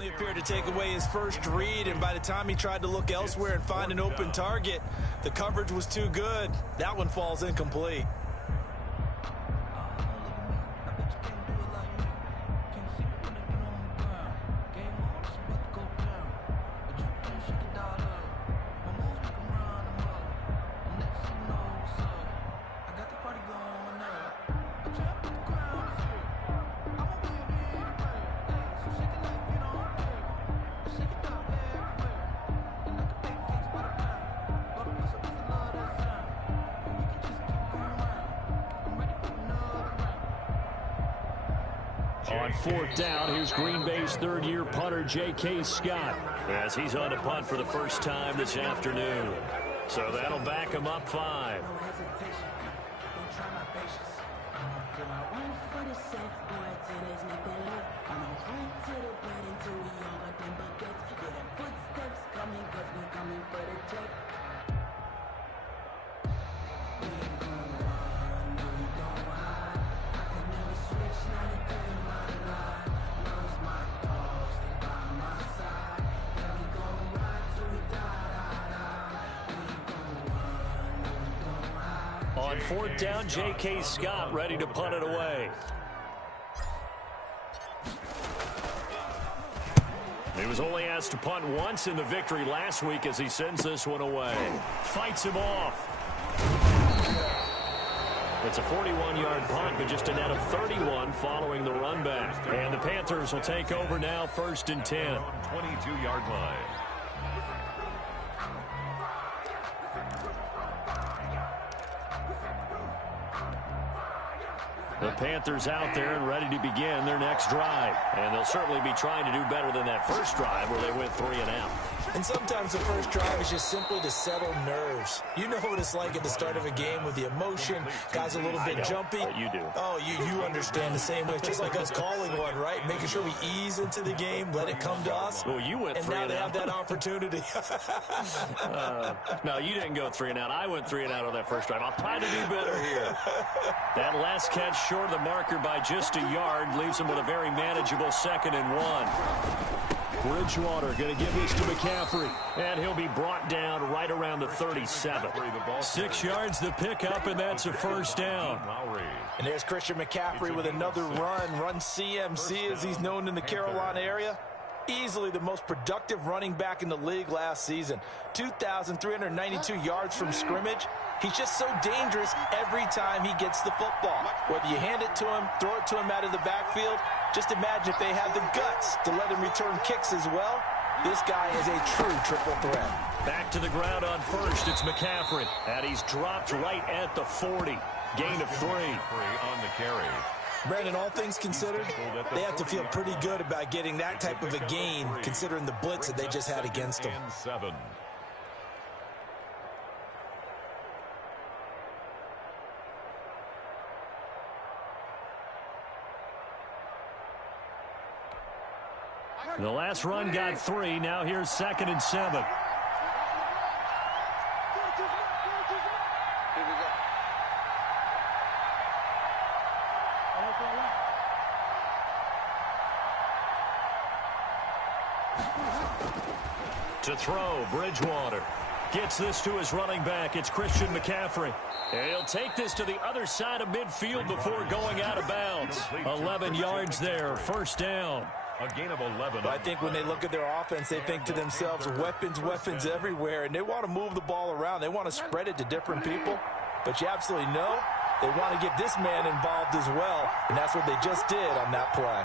He appeared to take away his first read, and by the time he tried to look elsewhere and find an open target, the coverage was too good. That one falls incomplete. On fourth down, here's Green Bay's third-year punter, J.K. Scott, as he's on to punt for the first time this afternoon. So that'll back him up 5. On fourth down, J.K. Scott ready to punt it away. He was only asked to punt once in the victory last week as he sends this one away. Fights him off. It's a 41-yard punt, but just a net of 31 following the run back. And the Panthers will take over now, 1st and 10. 22-yard line. The Panthers out there and ready to begin their next drive. And they'll certainly be trying to do better than that first drive where they went 3 and out. And sometimes the first drive is just simply to settle nerves. You know what it's like at the start of a game with the emotion. Guys a little bit jumpy. You do. Oh, you understand the same way. It's just like us calling one, right? Making sure we ease into the game, let it come to us. Well, you went 3 and out. And now they have that opportunity. No, you didn't go 3 and out. I went 3 and out on that first drive. I'll try to do better here. That last catch short of the marker by just a yard leaves him with a very manageable 2nd and 1. Bridgewater going to give this to McCaffrey. And he'll be brought down right around the 37. 6 yards the pickup, and that's a first down. And there's Christian McCaffrey with another run CMC as he's known in the Carolina area. Easily the most productive running back in the league last season. 2,392 yards from scrimmage. He's just so dangerous every time he gets the football. Whether you hand it to him, throw it to him out of the backfield, just imagine if they had the guts to let him return kicks as well. This guy is a true triple threat. Back to the ground on first, it's McCaffrey. And he's dropped right at the 40. Gain of 3. On the carry. Brandon, all things considered, they have to feel pretty good about getting that type of a gain, considering the blitz that they just had against them. 7. The last run got 3. Now here's 2nd and 7. To throw, Bridgewater. Gets this to his running back. It's Christian McCaffrey. And he'll take this to the other side of midfield before going out of bounds. 11 yards there, first down. A gain of 11. I think when they look at their offense, they think to themselves, weapons everywhere, and they want to move the ball around. They want to spread it to different people. But you absolutely know they want to get this man involved as well, and that's what they just did on that play.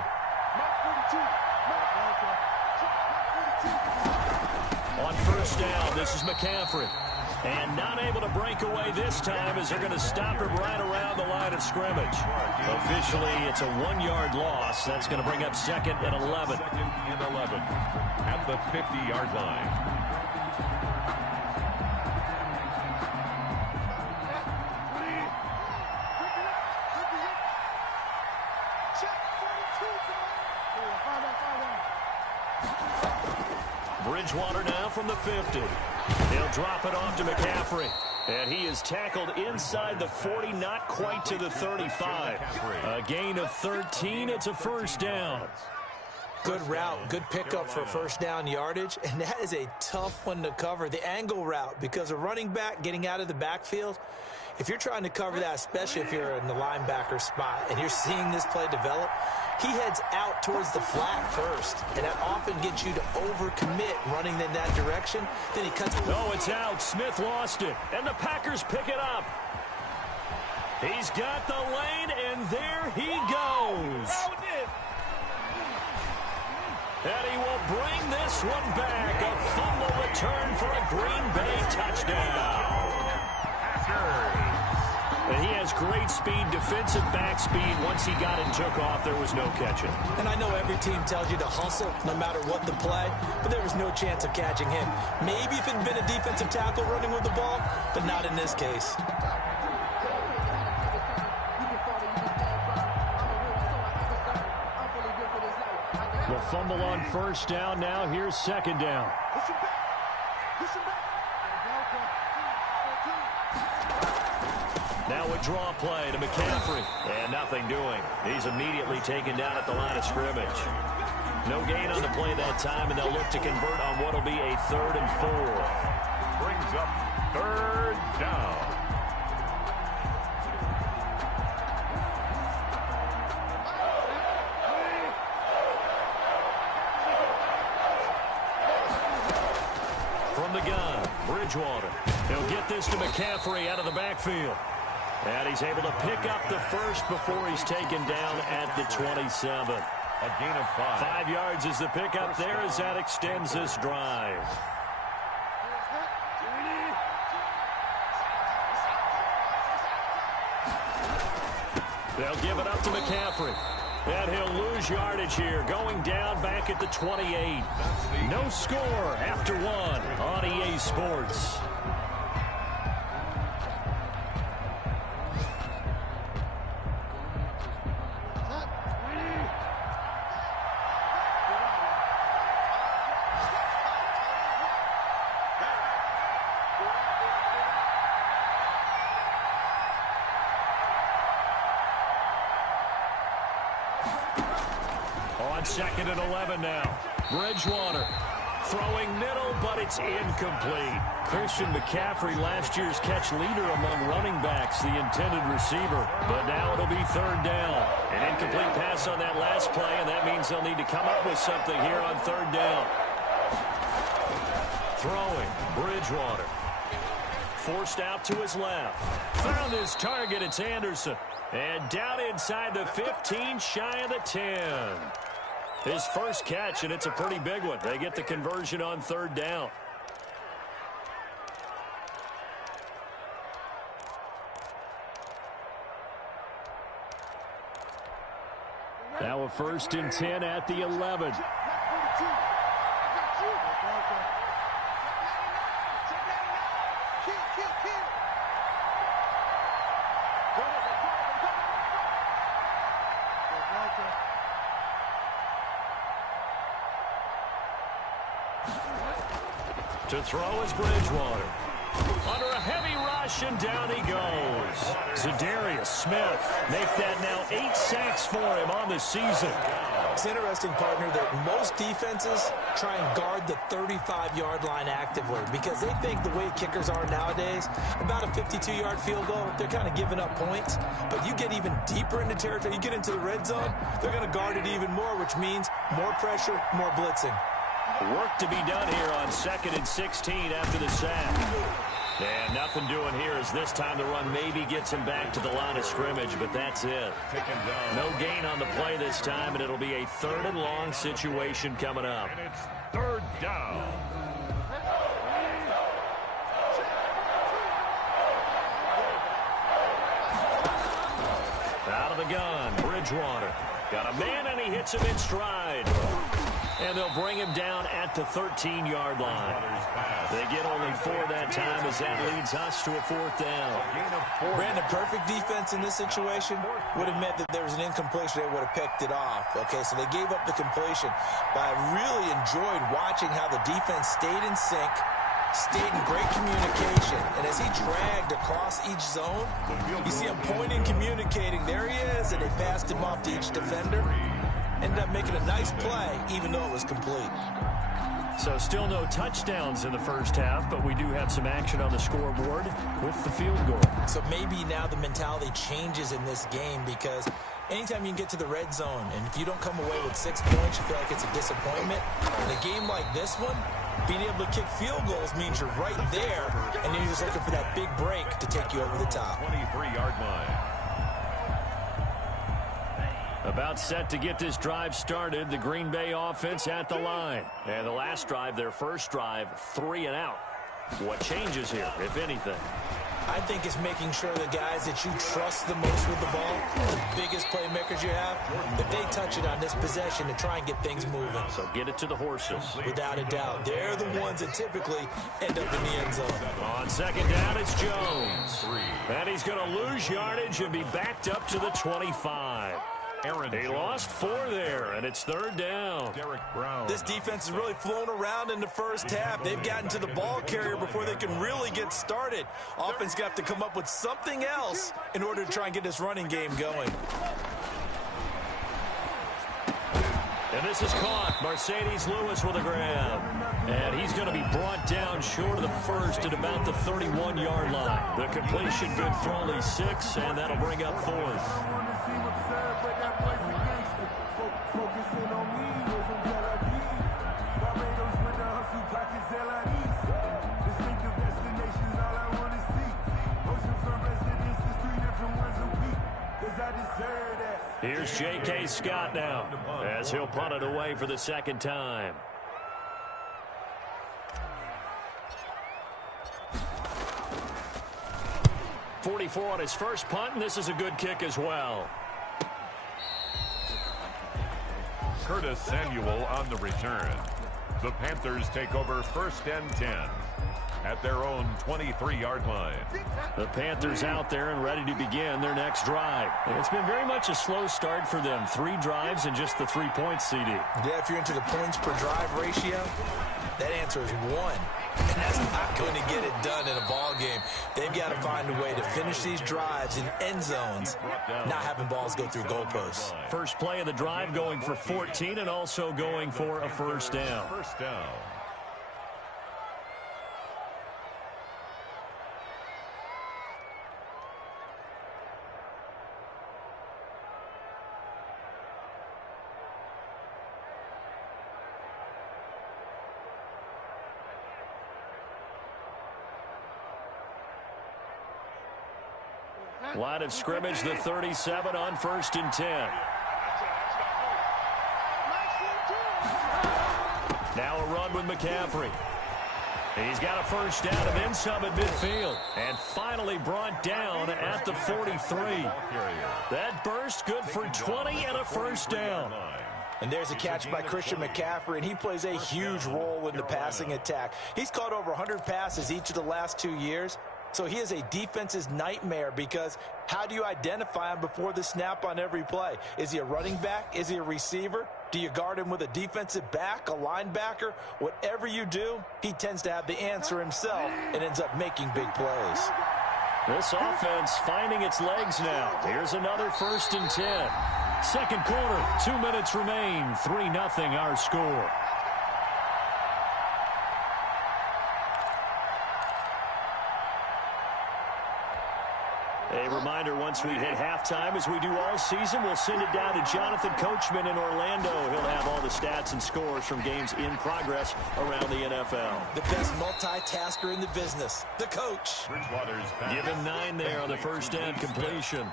On first down, this is McCaffrey. And not able to break away this time as they're going to stop him right around the line of scrimmage. Officially, it's a 1-yard loss. That's going to bring up 2nd and 11. 2nd and 11 at the 50-yard line. Bridgewater now from the 50. He'll drop it off to McCaffrey. And he is tackled inside the 40, not quite to the 35. A gain of 13. It's a first down. Good route, good pickup for first down yardage, and that is a tough one to cover. The angle route, because a running back getting out of the backfield, if you're trying to cover that, especially if you're in the linebacker spot and you're seeing this play develop, he heads out towards the flat first, and that often gets you to overcommit running in that direction. Then he cuts. No, it's out. Smith lost it, and the Packers pick it up. He's got the lane, and there he goes. And he will bring this one back. A fumble return for a Green Bay touchdown. And he has great speed, defensive back speed. Once he got and took off, there was no catching. And I know every team tells you to hustle no matter what the play, but there was no chance of catching him. Maybe if it had been a defensive tackle running with the ball, but not in this case. The fumble on first down. Now here's second down. Now a draw play to McCaffrey. And nothing doing. He's immediately taken down at the line of scrimmage. No gain on the play that time, and they'll look to convert on what will be a 3rd and 4. Brings up 3rd down. From the gun, Bridgewater. He'll get this to McCaffrey out of the backfield. And he's able to pick up the first before he's taken down at the 27. A gain of 5. 5 yards is the pickup there as that extends this drive. They'll give it up to McCaffrey. And he'll lose yardage here, going down back at the 28. No score after 1 on EA Sports. On 2nd and 11 now. Bridgewater throwing middle, but it's incomplete. Christian McCaffrey, last year's catch leader among running backs, the intended receiver. But now it'll be 3rd down. An incomplete pass on that last play, and that means they'll need to come up with something here on 3rd down. Throwing, Bridgewater. Forced out to his left. Found his target, it's Anderson. And down inside the 15, shy of the 10. His first catch, and it's a pretty big one. They get the conversion on 3rd down. Now a 1st and 10 at the 11. To throw is Bridgewater. Under a heavy rush, and down he goes. Za'Darius Smith make that now 8 sacks for him on the season. It's interesting, partner, that most defenses try and guard the 35-yard line actively because they think the way kickers are nowadays, about a 52-yard field goal, they're kind of giving up points. But you get even deeper into territory, you get into the red zone, they're going to guard it even more, which means more pressure, more blitzing. Work to be done here on 2nd and 16 after the sack. And nothing doing here as this time the run maybe gets him back to the line of scrimmage, but that's it. No gain on the play this time, and it'll be a 3rd and long situation coming up. And it's 3rd down. Out of the gun, Bridgewater. Got a man, and he hits him in stride. And they'll bring him down at the 13-yard line. They get only 4 that time as that leads us to a 4th down. Brandon, perfect defense in this situation would have meant that there was an incompletion. They would have picked it off. Okay, so they gave up the completion. But I really enjoyed watching how the defense stayed in sync, stayed in great communication. And as he dragged across each zone, you see him pointing, communicating. There he is, and they passed him off to each defender. ended up making a nice play, even though it was complete. So still no touchdowns in the first half, but we do have some action on the scoreboard with the field goal. So maybe now the mentality changes in this game, because anytime you can get to the red zone, and if you don't come away with 6 points, you feel like it's a disappointment. In a game like this one, being able to kick field goals means you're right there, and then you're just looking for that big break to take you over the top. 23-yard line. About set to get this drive started, the Green Bay offense at the line. And the last drive, their first drive, 3 and out. What changes here, if anything? I think it's making sure the guys that you trust the most with the ball, the biggest playmakers you have, that they touch it on this possession to try and get things moving. So get it to the horses. Without a doubt. They're the ones that typically end up in the end zone. On second down, it's Jones. And he's going to lose yardage and be backed up to the 25. He lost 4 there, and it's third down. Derek Brown. This defense has really flown around in the first half. They've gotten to the ball carrier before they can really get started. Offense got to come up with something else in order to try and get this running game going. And this is caught. Mercedes Lewis with a grab. And he's going to be brought down short of the first at about the 31-yard line. The completion good for only 6, and that'll bring up 4th. Here's J.K. Scott now, as he'll punt it away for the second time. .44 on his first punt, and this is a good kick as well. Curtis Samuel on the return. The Panthers take over 1st and 10 at their own 23-yard line. The Panthers out there and ready to begin their next drive. And it's been very much a slow start for them. 3 drives and just the 3 points, CD. Yeah, if you're into the points per drive ratio, that answer is 1. And that's not going to get it done in a ball game. They've got to find a way to finish these drives in end zones, not having balls go through goalposts. First play of the drive going for 14 and also going for a first down. First down. Line of scrimmage, the 37 on 1st and 10. Now a run with McCaffrey. He's got a first down and then some at midfield. And finally brought down at the 43. That burst good for 20 and a first down. And there's a catch by Christian McCaffrey, and he plays a huge role in the passing attack. He's caught over 100 passes each of the last 2 years. So he is a defense's nightmare, because how do you identify him before the snap on every play? Is he a running back? Is he a receiver? Do you guard him with a defensive back, a linebacker? Whatever you do, he tends to have the answer himself and ends up making big plays. This offense finding its legs now. Here's another 1st and 10. Second quarter, 2 minutes remain. 3-0 our score. A reminder, once we hit halftime, as we do all season, we'll send it down to Jonathan Coachman in Orlando. He'll have all the stats and scores from games in progress around the NFL. The best multitasker in the business, the coach. Give him 9 there on the first down completion.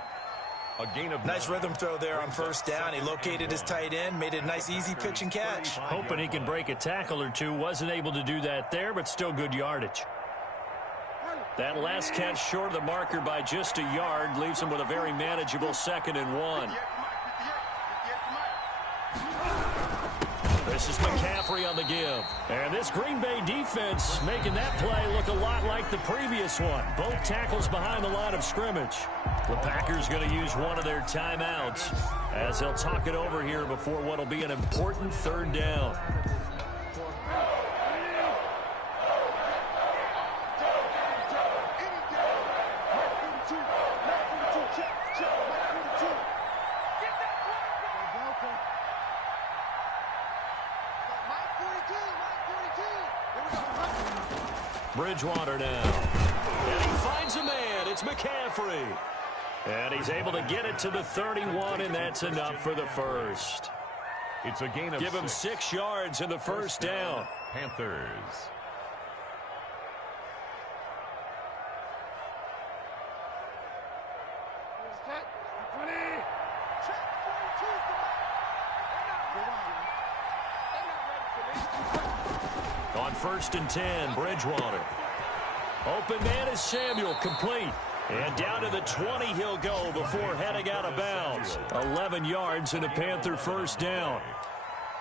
A gain of nice rhythm throw there on first down. He located his tight end, made a nice easy pitch and catch. Hoping he can break a tackle or two. Wasn't able to do that there, but still good yardage. That last catch short of the marker by just a yard leaves him with a very manageable 2nd and 1. This is McCaffrey on the give. And this Green Bay defense making that play look a lot like the previous one. Both tackles behind the line of scrimmage. The Packers going to use one of their timeouts as they'll talk it over here before what will be an important 3rd down. Bridgewater now. And he finds a man. It's McCaffrey. And he's able to get it to the 31, and that's enough for the first. It's a gain of Give him 6 yards in the first down. Panthers. On 1st and 10, Bridgewater. Open man is Samuel, complete. And down to the 20 he'll go before heading out of bounds. 11 yards and a Panther first down.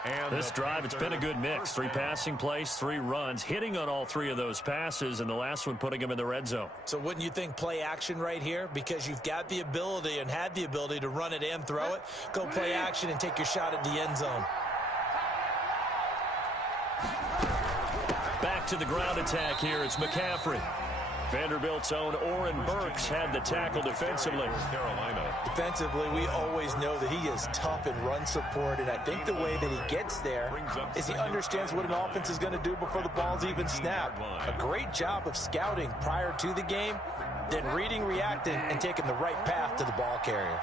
And this drive, it's been a good mix. 3 passing plays, 3 runs, hitting on all 3 of those passes, and the last one putting him in the red zone. So wouldn't you think play action right here? Because you've got the ability and had the ability to run it and throw it. Go play action and take your shot at the end zone. Back to the ground attack here. It's McCaffrey. Vanderbilt's own Oren Burks had the tackle defensively. Carolina. Defensively, we always know that he is tough in run support, and I think the way that he gets there is he understands what an offense is going to do before the ball's even snapped. A great job of scouting prior to the game, then reading, reacting, and taking the right path to the ball carrier.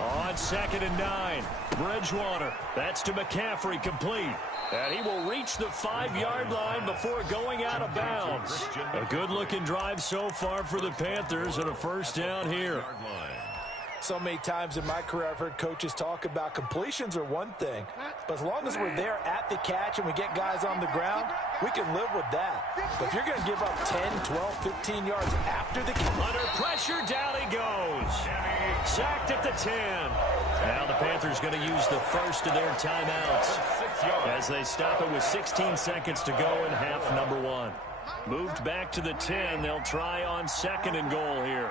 On 2nd and 9, Bridgewater. That's to McCaffrey, complete. And he will reach the 5-yard line before going out of bounds. A good-looking drive so far for the Panthers, and a first down here. So many times in my career I've heard coaches talk about completions are one thing, but as long as we're there at the catch and we get guys on the ground, we can live with that. But if you're going to give up 10, 12, 15 yards after the catch. Under pressure, down he goes. Sacked at the 10. Now the Panthers going to use the first of their timeouts as they stop it with 16 seconds to go in half number 1. Moved back to the 10. They'll try on 2nd and goal here.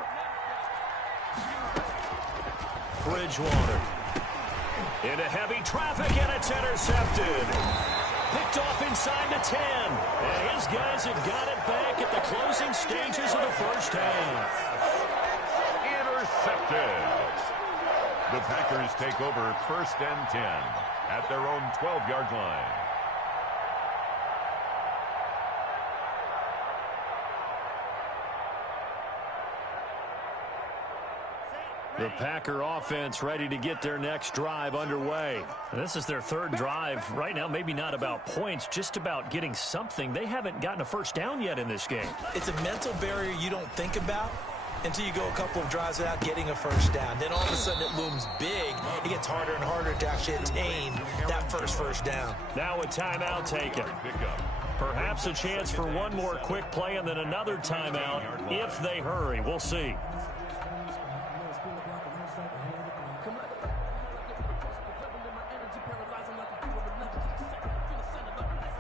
Bridgewater into heavy traffic, and it's intercepted. Picked off inside the 10. And his guys have got it back at the closing stages of the first half. Intercepted. The Packers take over 1st and 10 at their own 12-yard line. The Packer offense ready to get their next drive underway. This is their 3rd drive. Right now, maybe not about points, just about getting something. They haven't gotten a first down yet in this game. It's a mental barrier you don't think about until you go a couple of drives without getting a first down. Then all of a sudden it looms big. It gets harder and harder to actually attain that first down. Now a timeout taken. Perhaps a chance for one more quick play and then another timeout if they hurry. We'll see.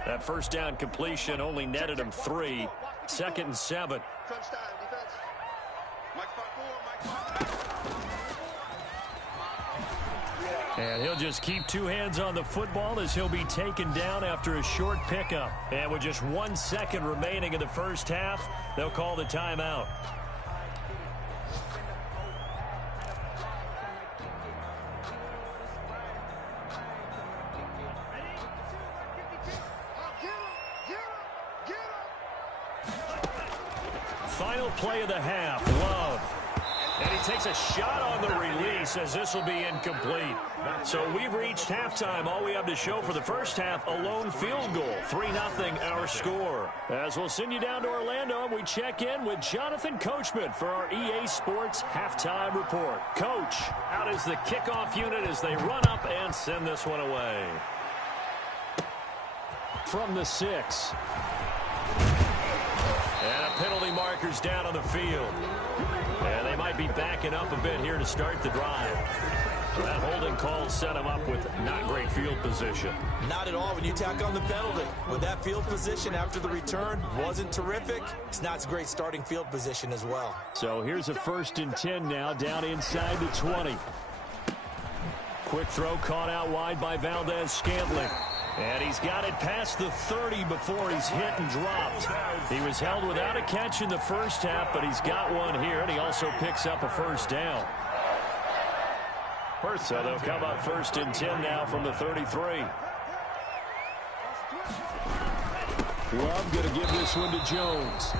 That first down completion only netted him 3. 2nd and 7. And he'll just keep 2 hands on the football as he'll be taken down after a short pickup. And with just 1 second remaining in the first half, they'll call the timeout. Final play of the half, Love. And he takes a shot on the release as this will be incomplete. So we've reached halftime. All we have to show for the first half, a lone field goal. 3-0 our score. As we'll send you down to Orlando, we check in with Jonathan Coachman for our EA Sports Halftime Report. Coach, out is the kickoff unit as they run up and send this one away. From the 6. And a penalty marker's down on the field. And they might be backing up a bit here to start the drive. That holding call set him up with not great field position. Not at all when you tack on the penalty. With that field position after the return wasn't terrific, it's not a great starting field position as well. So here's a 1st and 10 now down inside the 20. Quick throw caught out wide by Valdez Scantling. And he's got it past the 30 before he's hit and dropped. He was held without a catch in the first half, but he's got one here, and he also picks up a first down. So they'll come up 1st and 10 now from the 33. Love going to give this one to Jones.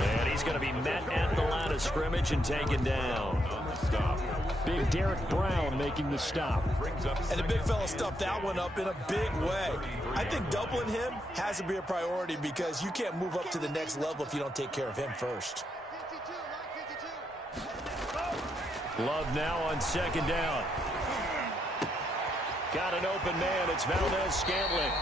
And he's going to be met at the line of scrimmage and taken down. Big Derek Brown making the stop. And the big fella stuffed that one up in a big way. I think doubling him has to be a priority because you can't move up to the next level if you don't take care of him first. Love now on 2nd down. Got an open man. It's Valdez-Scantling.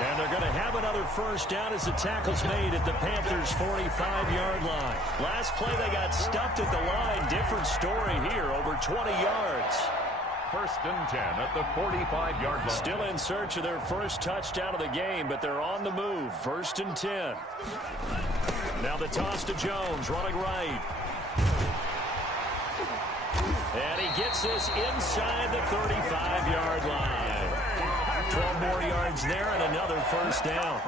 And they're going to have another first down as the tackle's made at the Panthers' 45-yard line. Last play, they got stuffed at the line. Different story here, over 20 yards. 1st and 10 at the 45-yard line. Still in search of their first touchdown of the game, but they're on the move. 1st and 10. Now the toss to Jones, running right. And he gets this inside the 35-yard line. 12 more yards there and another first down.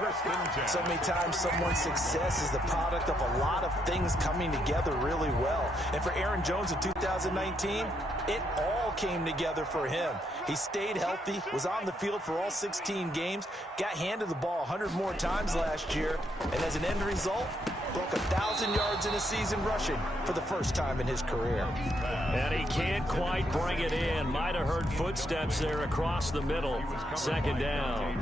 So many times someone's success is the product of a lot of things coming together really well. And for Aaron Jones in 2019, it all came together for him. He stayed healthy, was on the field for all 16 games, got handed the ball 100 more times last year, and as an end result, broke 1,000 yards in a season rushing for the first time in his career. And he can't quite bring it in. Might have heard footsteps there across the middle. 2nd down.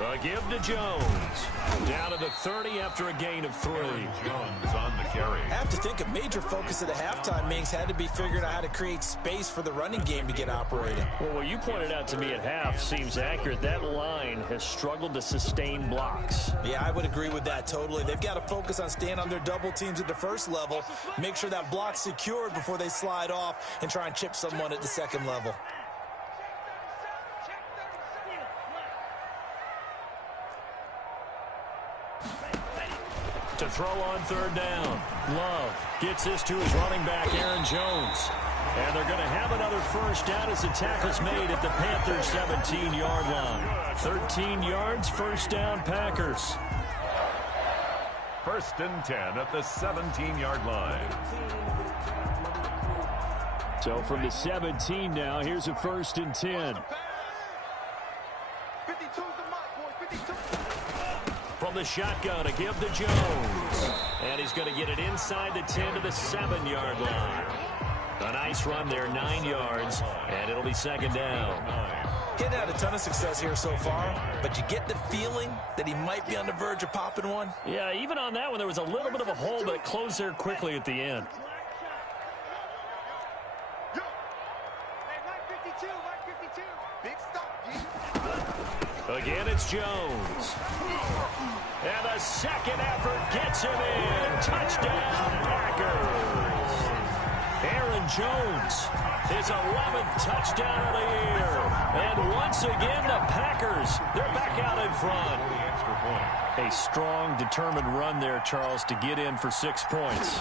A give to Jones. Down to the 30 after a gain of 3. Jones on the carry. I have to think a major focus of the halftime, Minks, had to be figuring out how to create space for the running game to get operating. Well, what you pointed out to me at half seems accurate. That line has struggled to sustain blocks. Yeah, I would agree with that totally. They've got to focus on staying on their double teams at the first level, make sure that block's secured before they slide off and try and chip someone at the second level. To throw on 3rd down. Love gets this to his running back, Aaron Jones. And they're going to have another first down as the tackle's made at the Panthers' 17-yard line. 13 yards, first down, Packers. 1st and 10 at the 17-yard line. So from the 17 now, here's a 1st and 10. From the shotgun, a give to Jones. And he's going to get it inside the 10 to the 7-yard line. A nice run there, 9 yards, and it'll be 2nd down. He's had a ton of success here so far, but you get the feeling that he might be on the verge of popping one. Yeah, even on that one, there was a little bit of a hole, but it closed there quickly at the end. Again, it's Jones. And the second effort gets him in. Touchdown, Packers. Aaron Jones, his 11th touchdown of the year. And once again, the Packers, they're back out in front. A strong, determined run there, Charles, to get in for 6 points.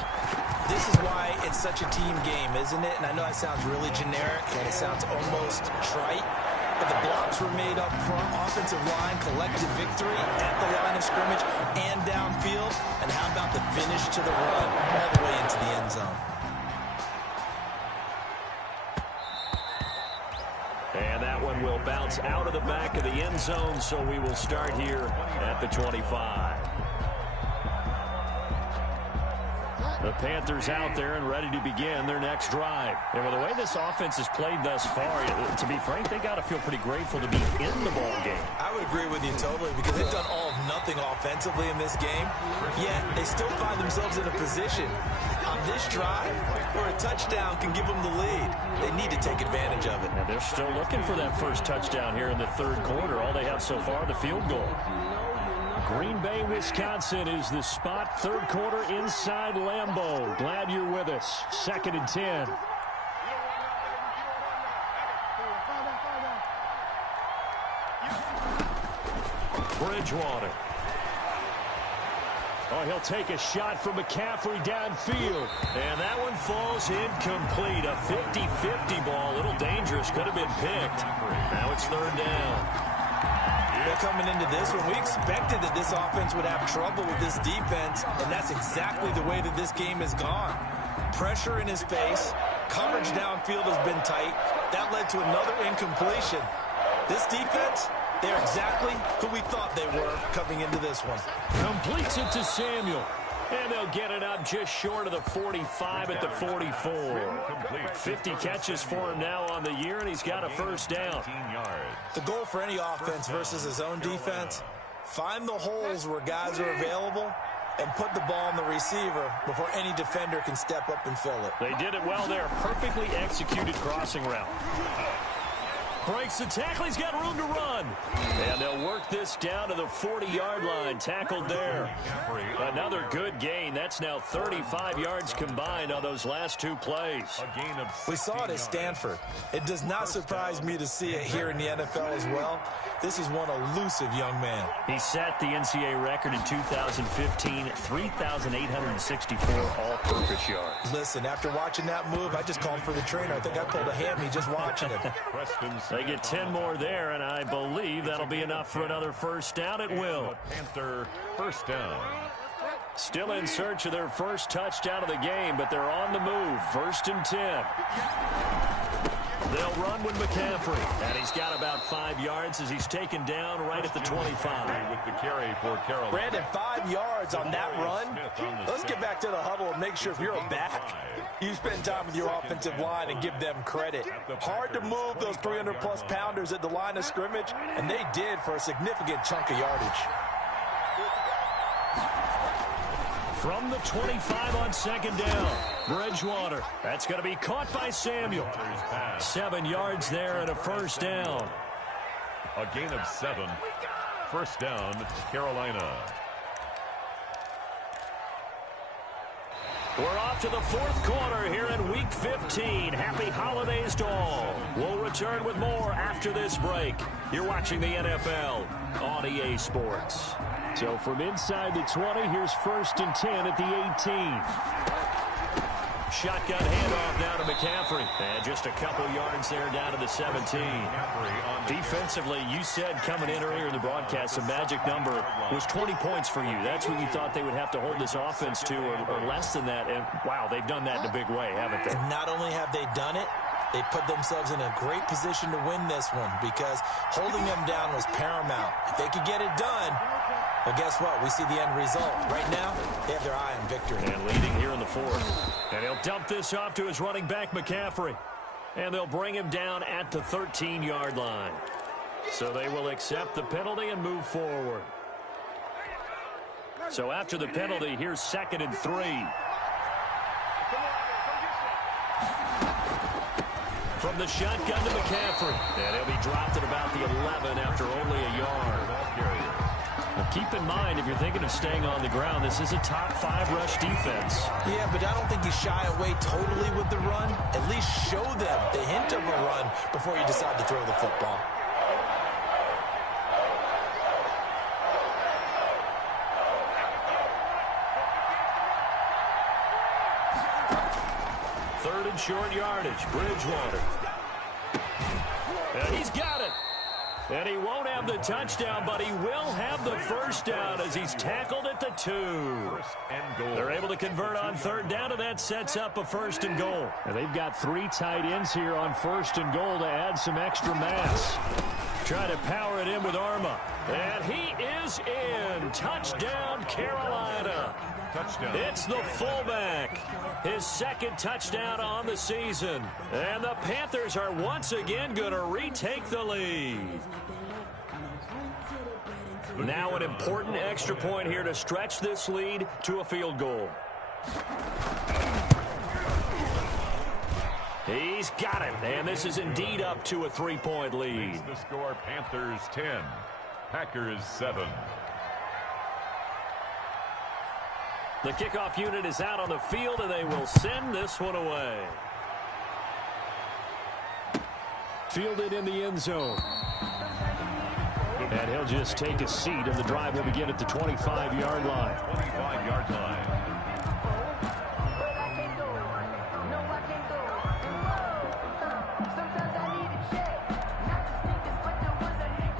This is why it's such a team game, isn't it? And I know that sounds really generic, and it sounds almost trite. But the blocks were made up front, offensive line, collective victory at the line of scrimmage and downfield. And how about the finish to the run all the way into the end zone? And that one will bounce out of the back of the end zone, so we will start here at the 25. The Panthers out there and ready to begin their next drive. And with the way this offense has played thus far, to be frank, they got to feel pretty grateful to be in the ball game. I would agree with you totally because they've done all of nothing offensively in this game, yet they still find themselves in a position on this drive where a touchdown can give them the lead. They need to take advantage of it. And they're still looking for that first touchdown here in the 3rd quarter. All they have so far, the field goal. Green Bay, Wisconsin is the spot. 3rd quarter inside Lambeau. Glad you're with us. 2nd and 10. Bridgewater. Oh, he'll take a shot from McCaffrey downfield. And that one falls incomplete. A 50-50 ball. A little dangerous. Could have been picked. Now it's third down. Coming into this one, we expected that this offense would have trouble with this defense, and that's exactly the way that this game has gone. Pressure in his face. Coverage downfield has been tight. That led to another incompletion. This defense, they're exactly who we thought they were coming into this one. Completes it to Samuel. And they'll get it up just short of the 45 at the 44. 50 catches for him now on the year, and he's got a first down. The goal for any offense versus his own defense, find the holes where guys are available and put the ball on the receiver before any defender can step up and fill it. They did it well there. Perfectly executed crossing route. Breaks the tackle. He's got room to run. And they'll work this down to the 40-yard line. Tackled there. Another good gain. That's now 35 yards combined on those last two plays. We saw it at Stanford. It does not surprise me to see it here in the NFL as well. This is one elusive young man. He set the NCAA record in 2015, 3,864 all-purpose yards. Listen, after watching that move, I just called for the trainer. I think I pulled a hammy just watching him. They get 10 more there, and I believe that'll be enough for another first down. It will. Panther first down. Still in search of their first touchdown of the game, but they're on the move. First and 10. They'll run with McCaffrey, and he's got about 5 yards as he's taken down right at the 25. With the carry for Carolina. Brandon, 5 yards on that run. Let's get back to the huddle and make sure if you're a back, you spend time with your offensive line and give them credit. Hard to move those 300-plus pounders at the line of scrimmage, and they did for a significant chunk of yardage. From the 25 on second down, Bridgewater. That's going to be caught by Samuel. 7 yards there and a first down. A gain of 7. First down, Carolina. We're off to the fourth quarter here in Week 15. Happy holidays to all. We'll return with more after this break. You're watching the NFL on EA Sports. So from inside the 20, here's first and 10 at the 18. Shotgun handoff now to McCaffrey. And just a couple yards there down to the 17. Defensively, you said coming in earlier in the broadcast, the magic number was 20 points for you. That's what you thought they would have to hold this offense to, or less than that. And, wow, they've done that in a big way, haven't they? And not only have they done it, they put themselves in a great position to win this one because holding them down was paramount. If they could get it done, well, guess what? We see the end result. Right now, they have their eye on victory. And leading here in the fourth. And he'll dump this off to his running back, McCaffrey. And they'll bring him down at the 13-yard line. So they will accept the penalty and move forward. So after the penalty, here's second and 3. From the shotgun to McCaffrey. And he'll be dropped at about the 11 after only a yard. Well, keep in mind, if you're thinking of staying on the ground, this is a top 5 rush defense. Yeah, but I don't think you shy away totally with the run. At least show them the hint of a run before you decide to throw the football. Third and short yardage, Bridgewater. And he's got it. And he won't have the touchdown, but he will have the first down as he's tackled at the 2. They're able to convert on third down, and that sets up a first and goal. And they've got 3 tight ends here on first and goal to add some extra mass. Try to power it in with Arma. And he is in. Touchdown, Carolina. Touchdown. It's the fullback. His second touchdown on the season. And the Panthers are once again going to retake the lead. Now an important extra point here to stretch this lead to a field goal. He's got it. And this is indeed up to a 3-point lead. The score, Panthers 10, Packers 7. The kickoff unit is out on the field, and they will send this one away. Fielded in the end zone. The And he'll just take a seat, and the drive will begin at the 25-yard line. 25-yard line.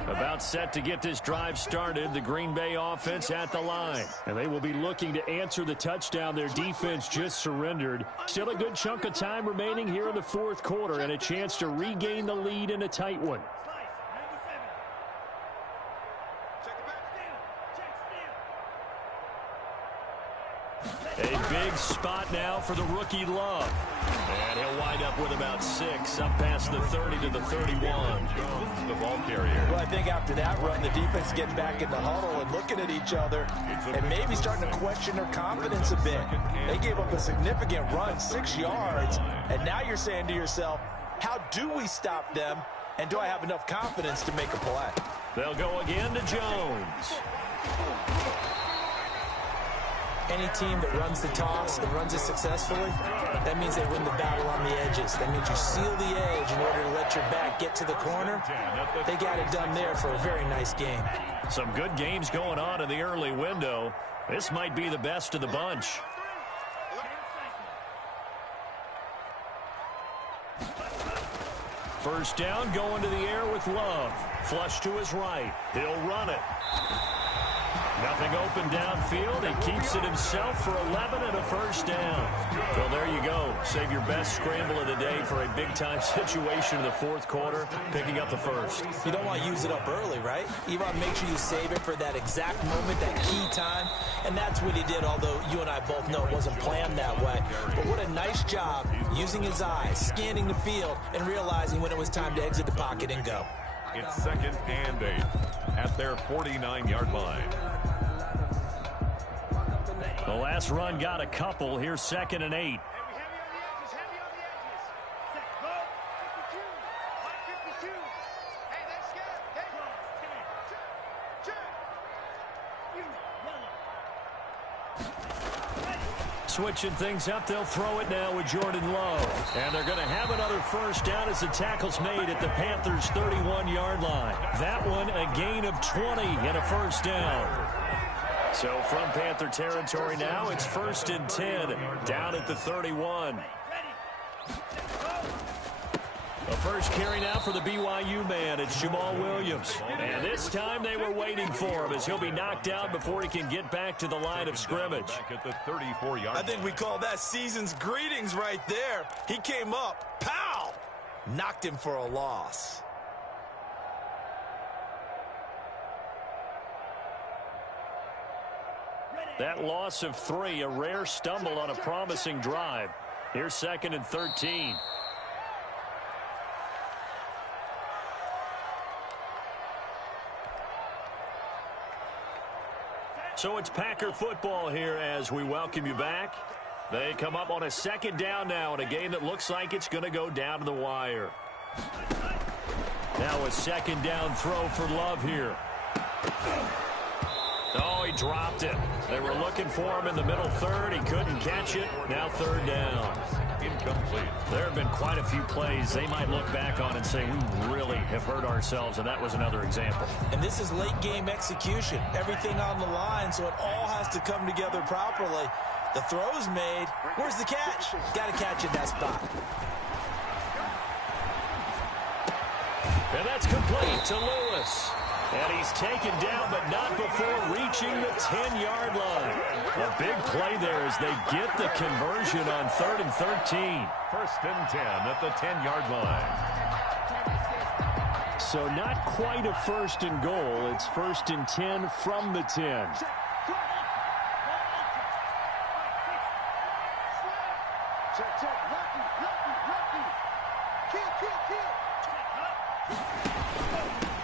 About set to get this drive started, the Green Bay offense at the line. And they will be looking to answer the touchdown their defense just surrendered. Still a good chunk of time remaining here in the fourth quarter and a chance to regain the lead in a tight one. A big spot now for the rookie Love. And he'll wind up with about 6 up past the 30 to the 31. Jones, the ball carrier. Well, I think after that run, the defense getting back in the huddle and looking at each other and maybe starting to question their confidence a bit. They gave up a significant run, 6 yards, and now you're saying to yourself, how do we stop them, and do I have enough confidence to make a play? They'll go again to Jones. Any team that runs the toss and runs it successfully, that means they win the battle on the edges. That means you seal the edge in order to let your back get to the corner. They got it done there for a very nice game. Some good games going on in the early window. This might be the best of the bunch. First down, going to the air with Love. Flush to his right. He'll run it. Nothing open downfield. He keeps it himself for 11 and a first down. Well, there you go. Save your best scramble of the day for a big-time situation in the fourth quarter, picking up the first. You don't want to use it up early, right? You want to make sure you save it for that exact moment, that key time, and that's what he did, although you and I both know it wasn't planned that way. But what a nice job using his eyes, scanning the field, and realizing when it was time to exit the pocket and go. It's 2nd and 8 at their 49-yard line. The last run got a couple. Here's 2nd and 8. Switching things up, they'll throw it now with Jordan Love. And they're going to have another first down as the tackle's made at the Panthers' 31-yard line. That one a gain of 20 and a first down. So from Panther territory now, it's 1st and 10, down at the 31. The first carry now for the BYU man. It's Jamal Williams. And this time they were waiting for him as he'll be knocked down before he can get back to the line of scrimmage. Back at the 34-yard I think we call that season's greetings right there. He came up, pow! Knocked him for a loss. That loss of 3, a rare stumble on a promising drive. Here's 2nd and 13. So it's Packer football here as we welcome you back. They come up on a 2nd down now in a game that looks like it's going to go down to the wire. Now a 2nd down throw for Love here. Oh, he dropped it. They were looking for him in the middle third. He couldn't catch it. Now 3rd down. incomplete. There have been quite a few plays they might look back on and say, we really have hurt ourselves, and that was another example. And this is late game execution. Everything on the line, so it all has to come together properly. The throw's made. Where's the catch? Got to catch in that spot. And that's complete to Lewis. And he's taken down, but not before reaching the 10-yard line. A big play there as they get the conversion on 3rd and 13. 1st and 10 at the 10-yard line. So not quite a 1st and goal. It's 1st and 10 from the 10.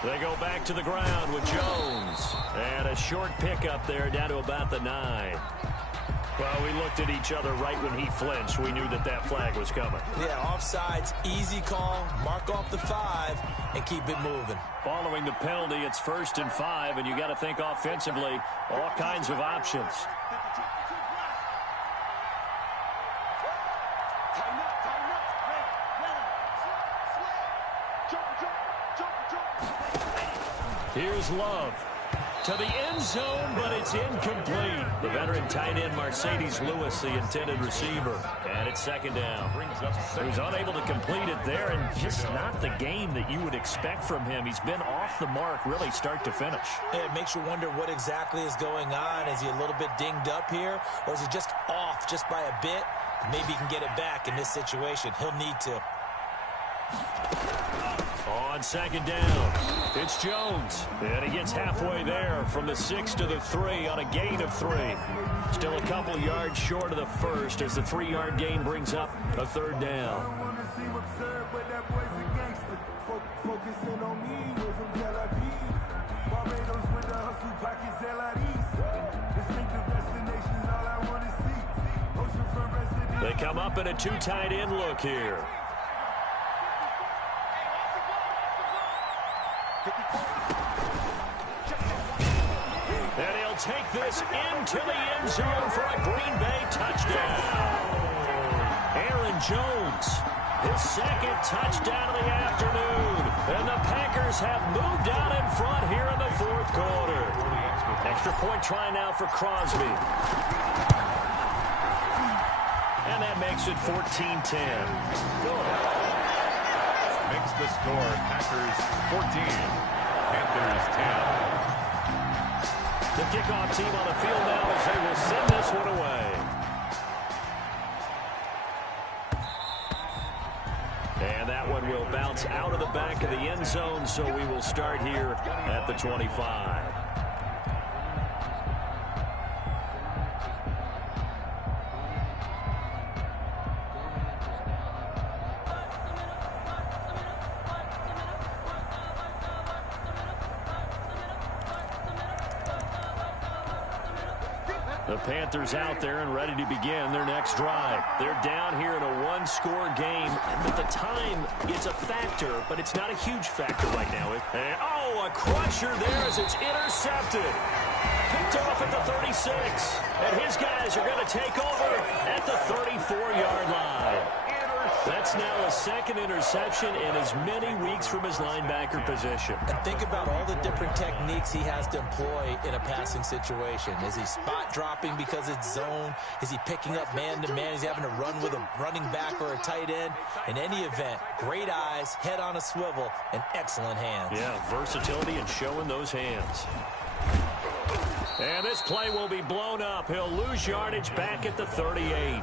They go back to the ground with Jones. And a short pickup there down to about the 9. Well, we looked at each other right when he flinched. We knew that that flag was coming. Yeah, offsides, easy call, mark off the 5, and keep it moving. Following the penalty, it's 1st and 5, and you got to think offensively, all kinds of options. Here's Love to the end zone, but it's incomplete. The veteran tight end Mercedes Lewis, the intended receiver. And it's second down. He was unable to complete it there, and just not the game that you would expect from him. He's been off the mark really start to finish. Yeah, it makes you wonder what exactly is going on. Is he a little bit dinged up here, or is he just off just by a bit? Maybe he can get it back in this situation. He'll need to. On second down, it's Jones. And he gets halfway there from the 6 to the 3 on a gain of 3. Still a couple yards short of the first as the 3-yard gain brings up a third down. They come up in a 2 tight end look here. And he'll take this into the end zone for a Green Bay touchdown. Aaron Jones, his second touchdown of the afternoon. And the Packers have moved out in front here in the fourth quarter. Extra point try now for Crosby. And that makes it 14-10. Makes the score Packers 14, Panthers 10. The kickoff team on the field now as they will send this one away. And that one will bounce out of the back of the end zone, so we will start here at the 25. The Panthers out there and ready to begin their next drive. They're down here in a one-score game. And with the time, it's a factor, but it's not a huge factor right now. And, oh, a crusher there as it's intercepted. Picked off at the 36. And his guys are going to take over at the 34-yard line. That's now a second interception in as many weeks from his linebacker position. And think about all the different techniques he has to employ in a passing situation. Is he spot dropping because it's zone? Is he picking up man-to-man? Is he having to run with a running back or a tight end? In any event, great eyes, head on a swivel, and excellent hands. Yeah, versatility and showing those hands. And this play will be blown up. He'll lose yardage back at the 38.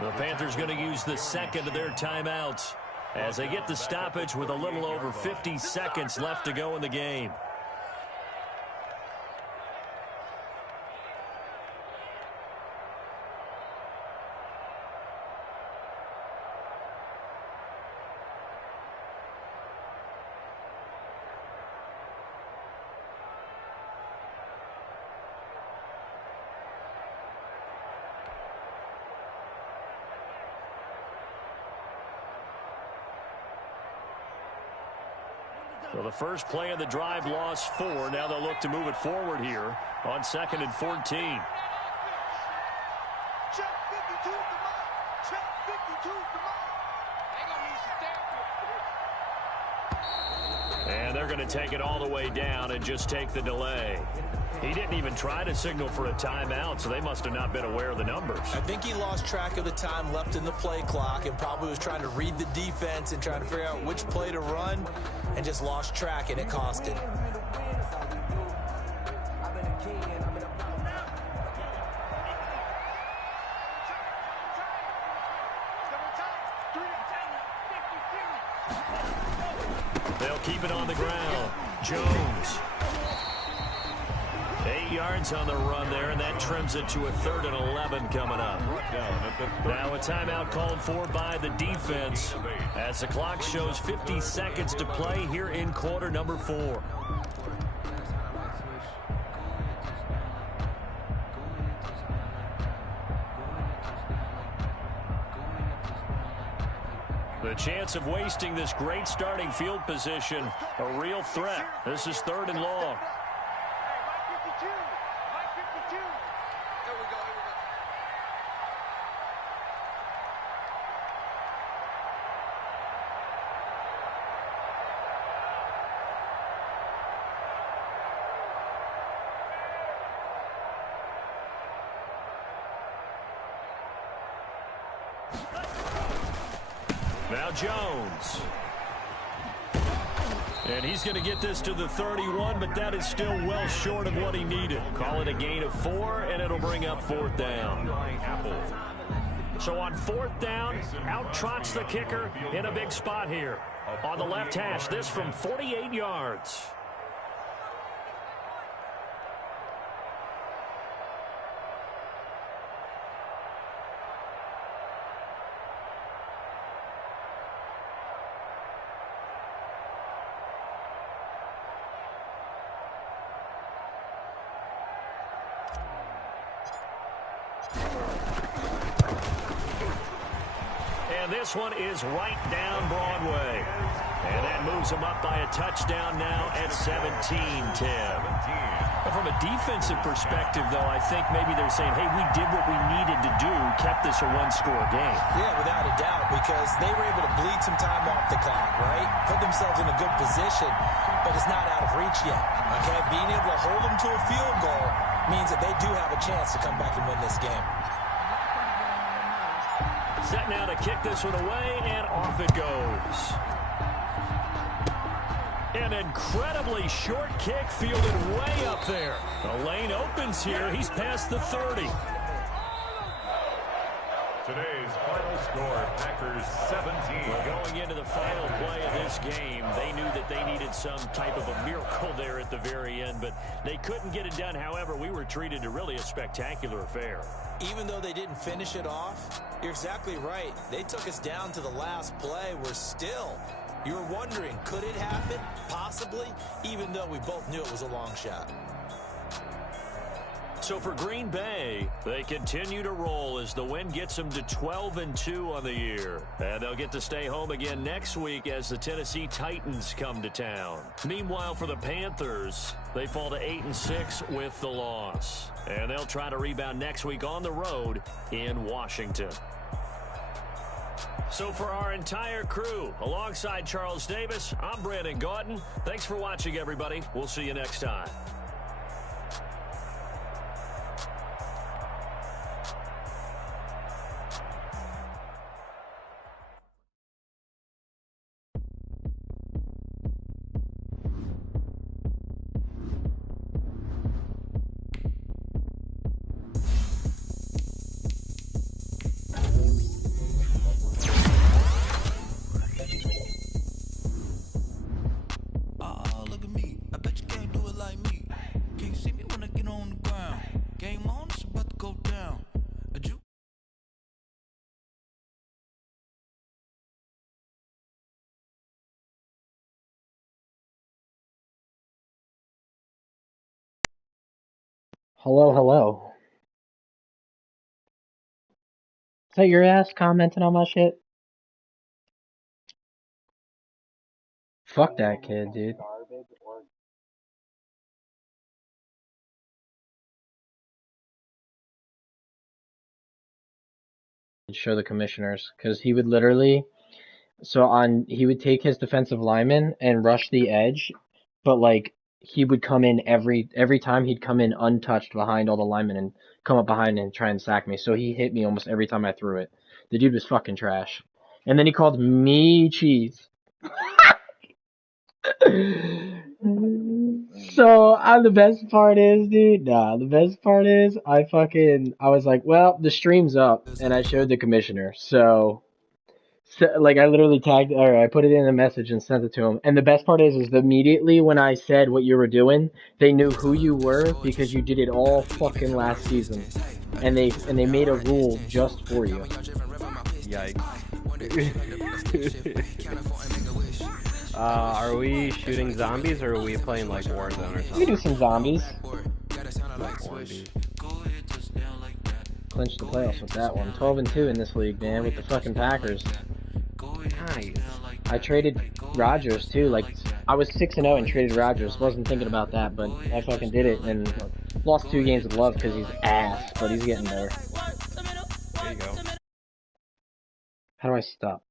The Panthers going to use the second of their timeouts as they get the stoppage with a little over 50 seconds left to go in the game. So the first play of the drive lost 4. Now they'll look to move it forward here on 2nd and 14. Check 52 the mark. Check 52 the mark. They're going to need some damn. And they're going to take it all the way down and just take the delay. He didn't even try to signal for a timeout, so they must have not been aware of the numbers. I think he lost track of the time left in the play clock and probably was trying to read the defense and trying to figure out which play to run and just lost track, and it cost him. They'll keep it on the ground. Jones. 8 yards on the run there, and that trims it to a 3rd and 11 coming up. Now a timeout called for by the defense as the clock shows 50 seconds to play here in quarter number 4. The chance of wasting this great starting field position, a real threat. This is 3rd and long. Now Jones. And he's going to get this to the 31, but that is still well short of what he needed. Call it a gain of 4, and it'll bring up 4th down. So on 4th down, out trots the kicker in a big spot here. On the left hash, this from 48 yards. This one is right down Broadway. And that moves him up by a touchdown now at 17-10. From a defensive perspective, though, I think maybe they're saying, hey, we did what we needed to do, kept this a one-score game. Yeah, without a doubt, because they were able to bleed some time off the clock, right? Put themselves in a good position, but it's not out of reach yet, okay? Being able to hold them to a field goal means that they do have a chance to come back and win this game. Set now to kick this one away, and off it goes. An incredibly short kick fielded way up there. The lane opens here. He's past the 30. Today's final score, Packers 17. Well, going into the final play of this game, they knew that they needed some type of a miracle there at the very end, but they couldn't get it done. However, we were treated to really a spectacular affair. Even though they didn't finish it off, you're exactly right. They took us down to the last play. We're still, you were wondering, could it happen? Possibly, even though we both knew it was a long shot. So for Green Bay, they continue to roll as the win gets them to 12-2 on the year. And they'll get to stay home again next week as the Tennessee Titans come to town. Meanwhile, for the Panthers, they fall to 8-6 with the loss. And they'll try to rebound next week on the road in Washington. So for our entire crew, alongside Charles Davis, I'm Brandon Gaudin. Thanks for watching, everybody. We'll see you next time. Hello, hello. Is that your ass commenting on my shit? Fuck that kid, dude. Show the commissioners, because he would literally, he would take his defensive lineman and rush the edge, but like, he would come in every time he'd come in untouched behind all the linemen and come up behind and try and sack me. So he hit me almost every time I threw it. The dude was fucking trash. And then he called me cheese. So the best part is, dude, the best part is I was like, well, the stream's up, and I showed the commissioner. So like I literally tagged, or I put it in a message and sent it to him. And the best part is that immediately when I said what you were doing, they knew who you were because you did it all fucking last season, and they made a rule just for you. Yikes. Are we shooting zombies or are we playing like Warzone or something? We do some zombies. Zombies. Clinched the playoffs with that one. 12-2 in this league, man, with the fucking Packers. Nice. I traded Rodgers too. Like, I was 6-0 and traded Rodgers. Wasn't thinking about that, but I fucking did it and lost 2 games of love because he's ass, but he's getting there. There you go. How do I stop?